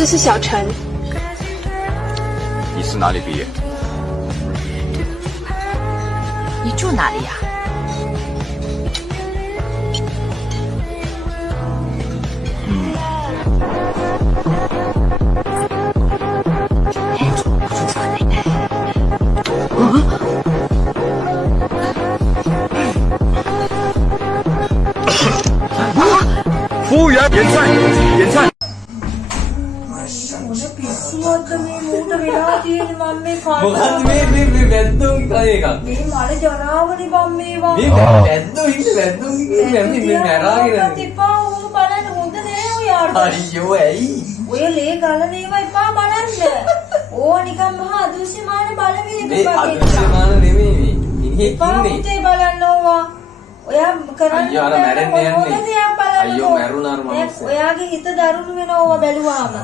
这是小陈。你是哪里毕业？你住哪里呀？服务员，点菜，点菜。මොකද්ද මේ වැද්දෝ කයක මේ මල ජරාවනේ බම් මේවා මේ වැද්දෝ ඉන්නේ වැද්දෝ ඉන්නේ මේ මරාගෙන තිපා උඹ බලන්න හොඳ නෑ ඔයාට අයියෝ ඇයි ඔය ලේ ගලන ඒවා එපා බලන්න ඕ නිකන් මහා අදෘශ්‍යමාන බලවේගයක් මේ අදෘශ්‍යමාන නෙමෙයි මිනිහෙක් එපා ඉන්නේ පුතේ බලන්න ඕවා ඔයා කරන්නේ අයියෝ අර මැරෙන්න යන්නේ අයියෝ මැරුණා අර මිනිස්සු ඔයාගේ හිත දරුණු වෙනවා ඕවා බැලුවාම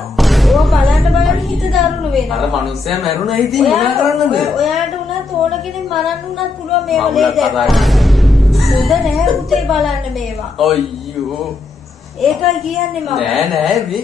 ඕවා බලන්න හිත දරුණු වෙනවා අර මිනිස්සයා මැරුණා ඉතින් මොනා කරන්නද ඔයාට උනත් ඕන කෙනෙක් මරන්න උනත් පුළුවන් මේවා ලේ දැක්කා හොඳ නැහැ පුතේ බලන්න මේවා අයියෝ ඒකයි කියන්නේ මම නෑ මේ